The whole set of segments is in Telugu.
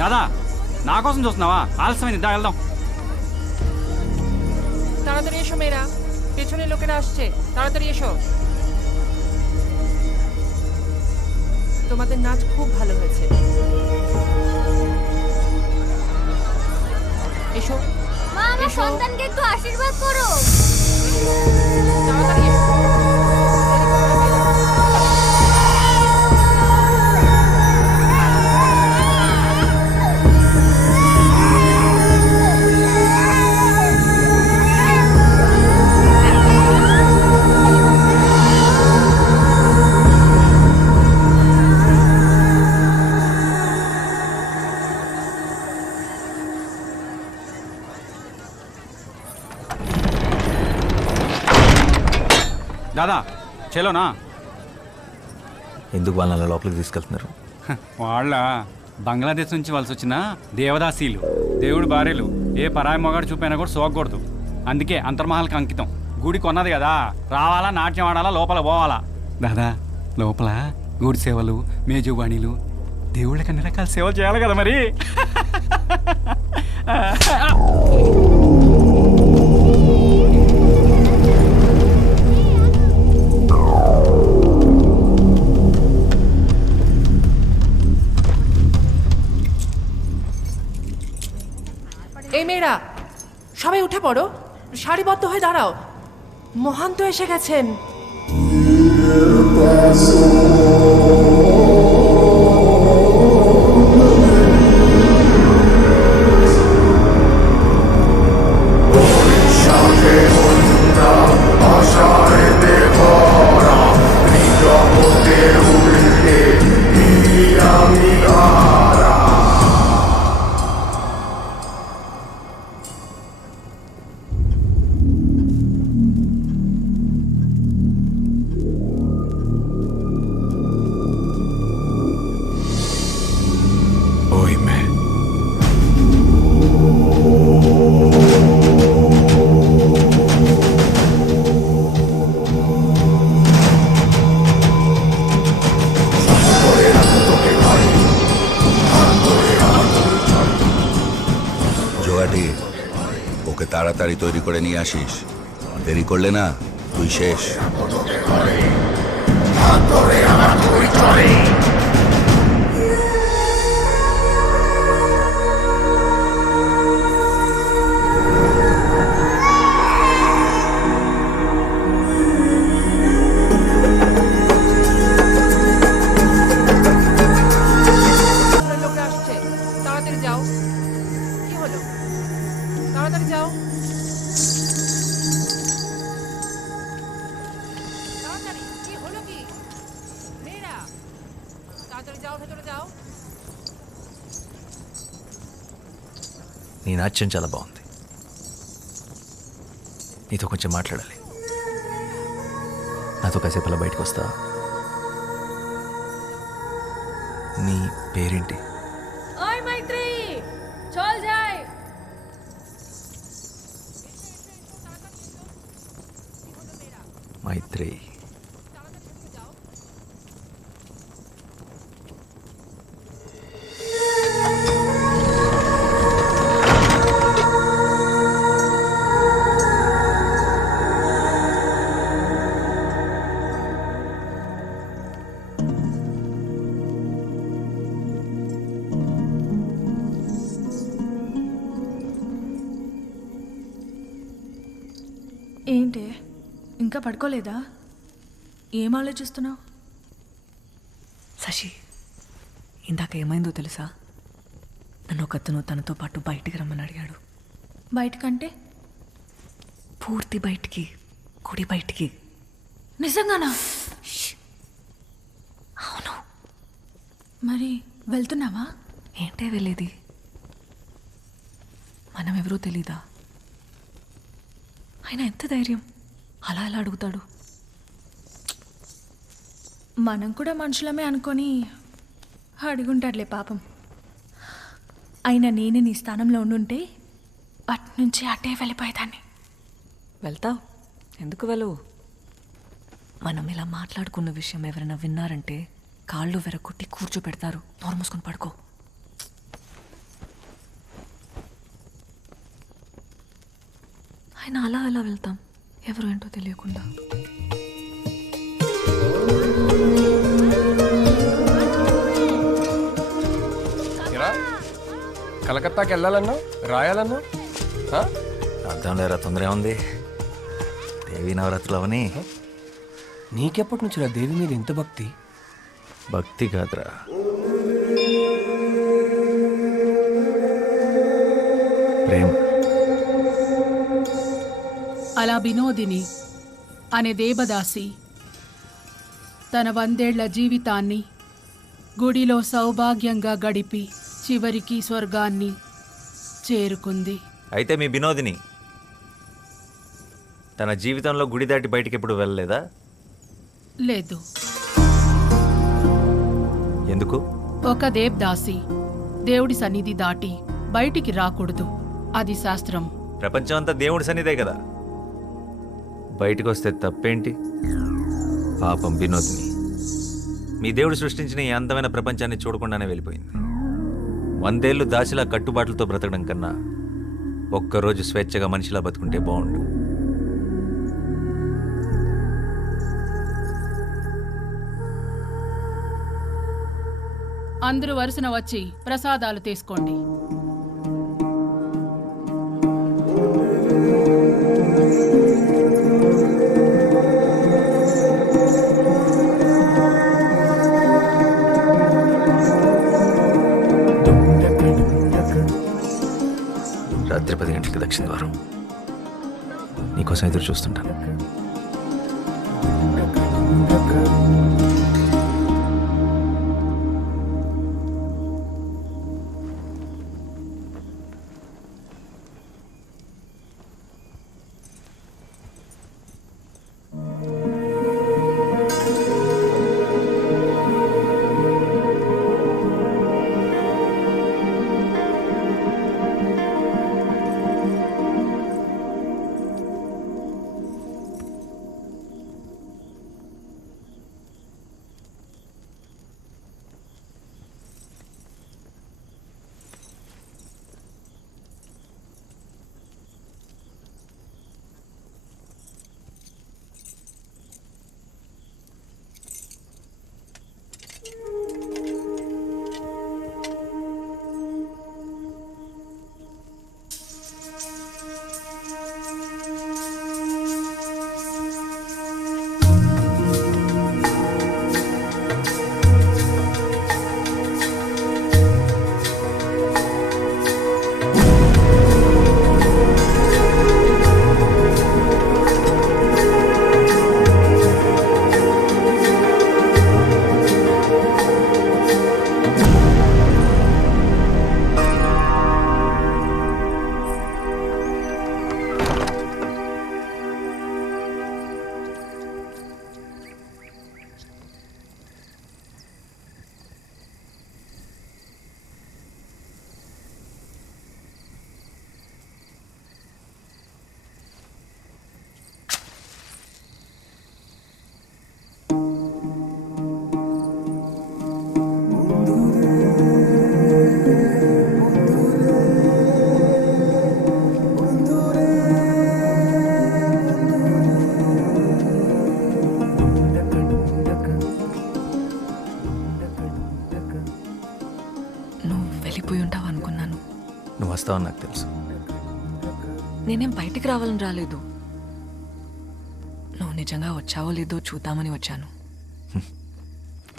দাদা నా కోసం చూస్తున్నావా? ఆలస్యమైంది, దా వెళ్దాం. তাড়াতাড়ি এসো মেয়েরা, পেছনে লোকেরা আসছে, তাড়াতাড়ি এসো। তোমাদের নাচ খুব ভালো হয়েছে। এসো মা, আমার সন্তানকে একটু আশীর্বাদ করো। তাড়াতাড়ি এসো। దాదా చలోనా? ఎందుకు వాళ్ళని లోపలికి తీసుకెళ్తున్నారు? వాళ్ళ బంగ్లాదేశ్ నుంచి వలస వచ్చిన దేవదాసీలు, దేవుడు భార్యలు. ఏ పరాయి మొగాడు చూపైనా కూడా సోకూడదు. అందుకే అంతర్మహల్కి అంకితం. గుడి కొన్నది కదా, రావాలా, నాట్యం ఆడాలా, లోపల పోవాలా. దాదా లోపల గుడి సేవలు, మేజువాణిలు, దేవుళ్ళకి అన్ని రకాల సేవలు చేయాలి కదా మరి. এই মেয়েরা সবাই উঠে পড়ো, সারিবদ্ধ হয়ে দাঁড়াও, মহান তো এসে গেছেন। ওকে তাড়াতাড়ি তৈরি করে নিয়ে আসিস, দেরি করলে না তুই শেষ। লোকরা আসছে, তাড়াতাড়ি যাও। কি হলো? তাড়াতাড়ি যাও, তাড়াতাড়ি। কি হলো কি মেয়েরা? তাড়াতাড়ি যাও, ভেতরে যাও। నీ నాట్యం చాలా బాగుంది, నీతో కొంచెం మాట్లాడాలి. నాతో కాసేపు అలా బయటకు వస్తా? నీ పేరేంటి? ওই మైత్రి, চল যাই। మైత్రి. ఏంటి ఇంకా పడుకోలేదా? ఏం ఆలోచిస్తున్నావు? శశి, ఇందాక ఏమైందో తెలుసా? నన్ను ఒకతను తనతో పాటు బయటికి రమ్మని అడిగాడు. బయటకంటే? పూర్తి బయటికి, గుడి బయటికి. నిజంగానా? అవును. మరి వెళ్తున్నావా? ఏంటే వెళ్ళేది? మనం ఎవరో తెలీదా? ఆయన ఎంత ధైర్యం అలా ఎలా అడుగుతాడు? మనం కూడా మనుషులమే అనుకొని అడుగుంటాడులే పాపం. అయినా నేనే నీ స్థానంలో ఉండుంటే అటు నుంచి అటే వెళ్ళిపోయేదాన్ని. వెళ్తావు, ఎందుకు వెళ్ళవు? మనం ఇలా మాట్లాడుకున్న విషయం ఎవరైనా విన్నారంటే కాళ్ళు వెరకొట్టి కూర్చోపెడతారు. నోరు మూసుకొని పడుకో. అయినా అలా ఎలా వెళ్తాం ఎవరు ఏంటో తెలియకుండా? కలకత్తాకి వెళ్ళాలన్నా రాయాలన్నా అర్థం లేరా, తొందర ఏముంది? దేవీ నవరాత్రులు అవని. నీకెప్పటి నుంచి రా దేవి మీద ఇంత భక్తి? భక్తి కాదురా, ప్రేమ. అలా వినోదిని అనే దేవదాసి తన 100 ఏళ్ల జీవితాన్ని గుడిలో సౌభాగ్యంగా గడిపి చివరికి స్వర్గాన్ని చేరుకుంది. అయితే మీ వినోదిని తన జీవితంలో గుడి దాటి బయటికి ఎప్పుడు వెళ్ళలేదా? లేదు. ఎందుకు? ఒక దేవదాసి దేవుడి సన్నిధి దాటి బయటికి రాకూడదు, అది శాస్త్రం. ప్రపంచం అంతా దేవుడి సన్నిధే కదా, బయటకు వస్తే తప్పేంటి? పాపం వినోదిని మీ దేవుడు సృష్టించిన ఈ అందమైన ప్రపంచాన్ని చూడకుండానే వెళ్ళిపోయింది. 100 ఏళ్ళు దాచిలా కట్టుబాట్లతో బ్రతకడం కన్నా ఒక్కరోజు స్వేచ్ఛగా మనిషిలా బతుకుంటే బాగుండు. అందరూ వరుసన వచ్చి ప్రసాదాలు తీసుకోండి. రాత్రి 10 గంటలకి దక్షిణ ద్వారం. నీకోసం ఎదురు చూస్తుంటాను. వెళ్ళిపోయి ఉంటావు అనుకున్నాను. నువ్వు వస్తావని నాకు తెలుసు. నేనేం బయటికి రావాలని రాలేదు. నువ్వు నిజంగా వచ్చావో లేదో చూద్దామని వచ్చాను.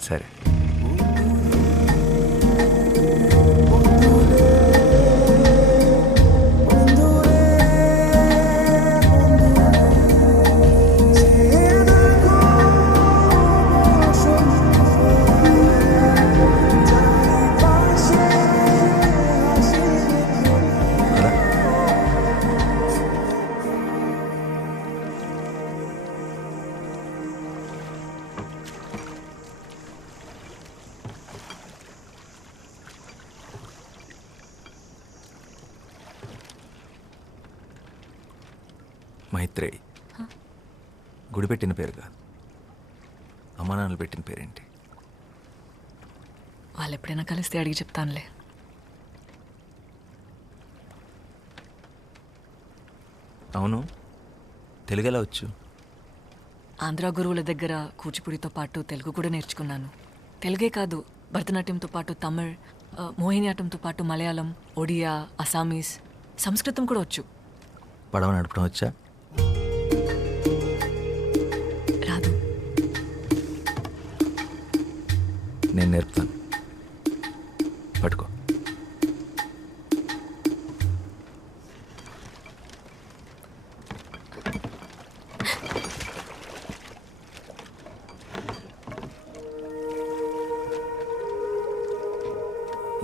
సరే. మైత్రేయి గుడి పెట్టిన పేరు కాదు, అమ్మా నాన్నలు పెట్టిన పేరేంటి? వాళ్ళు ఎప్పుడైనా కలిస్తే అడిగి చెప్తానులే. అవును, తెలుగు ఎలా వచ్చు? ఆంధ్ర గురువుల దగ్గర కూచిపూడితో పాటు తెలుగు కూడా నేర్చుకున్నాను. తెలుగే కాదు, భరతనాట్యంతో పాటు తమిళ్, మోహినియాటంతో పాటు మలయాళం, ఒడియా, అసామీస్, సంస్కృతం కూడా వచ్చు. పడవ నడపడం వచ్చా? రాదు. నేను నేర్పుతాను. పట్టుకో.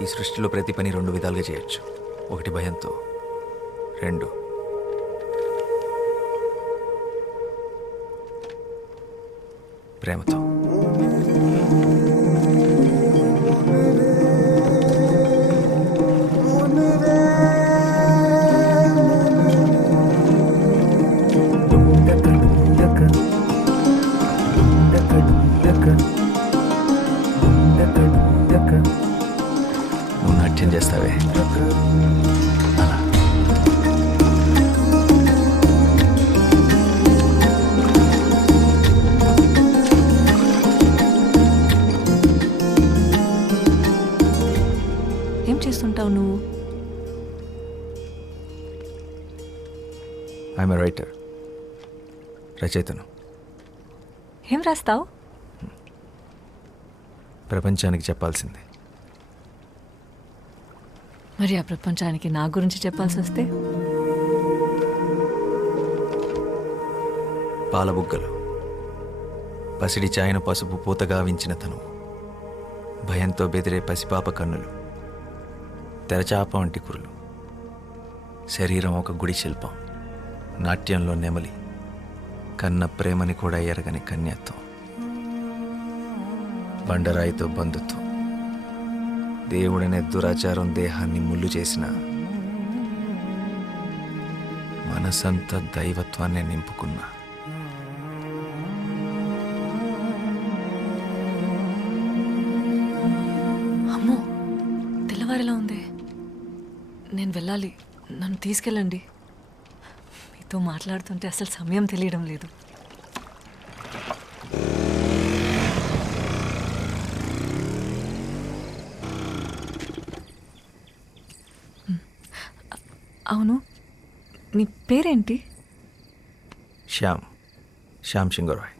ఈ సృష్టిలో ప్రతి పని 2 విధాలుగా చేయొచ్చు. 1 భయంతో, 2 ప్రేమతో. నువ్వు నాట్యం చేస్తావే అలా. ఏం చేస్తుంటావు నువ్వు? ఐఎమ్ ఎ రైటర్, రచయితను. ఏం రాస్తావు? ప్రపంచానికి చెప్పాల్సిందే. మరి ఆ ప్రపంచానికి నా గురించి చెప్పాల్సి వస్తే? పాలబుగ్గలు, పసిడి చాయన పసుపు పూతగా వించిన తను, భయంతో బెదిరే పసిపాప కన్నులు, తెరచాప వంటి కురులు, శరీరం ఒక గుడి శిల్పం, నాట్యంలో నెమలి, కన్న ప్రేమని కూడా ఎరగని కన్యత్వం, బండరాయితో బంధుత్వం, దేవుడనే దురాచారం దేహాన్ని ముళ్ళు చేసిన మనసంతా దైవత్వాన్ని నింపుకున్న అమ్మో, తెల్లవారేలా ఉంది. నేను వెళ్ళాలి, నన్ను తీసుకెళ్ళండి. మీతో మాట్లాడుతుంటే అసలు సమయం తెలియడం లేదు. అవును, నీ పేరేంటి? శ్యామ్ సింగరాయ్.